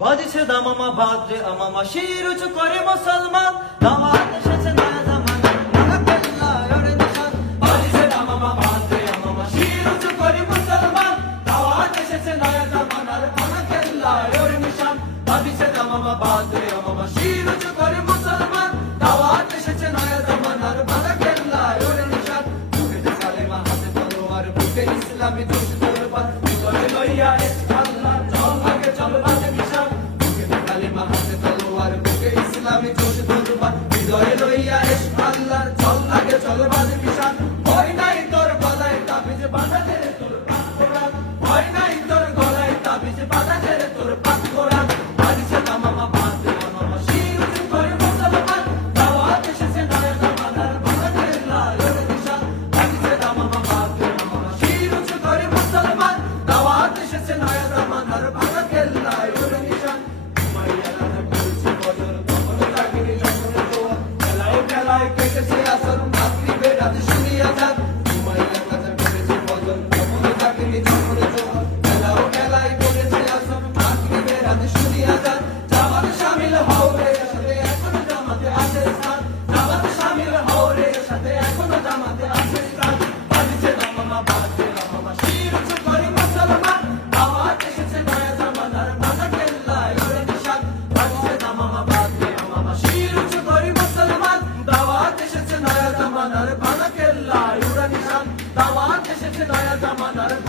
Badişe damama badri amama şiir ucu kore musulman Dama ateşe ne zaman Nana kella yöre nişan damama badri amama şiir ucu kore musulman Dama ateşe ne zaman Nana kella yöre nişan damama badri amama şiir ucu kore musulman Dama ateşe ne kella yöre nişan Bu kadar kalema hadi tanıvar Bu kadar islami duş tanıvar loya etkiler আমি চোখে ধন্যবাদ হৃদয়ে লইয়া এস আল্লাহ চল লাগে চল বাজে বিশাল ভয় নাই তোর বলায় তাবিজ বাঁধা நர்பனக்கெல்லாயுடனிசன் தவாத்திசிசினாய சமனர்பனக்கெல்லாயுடனிசன்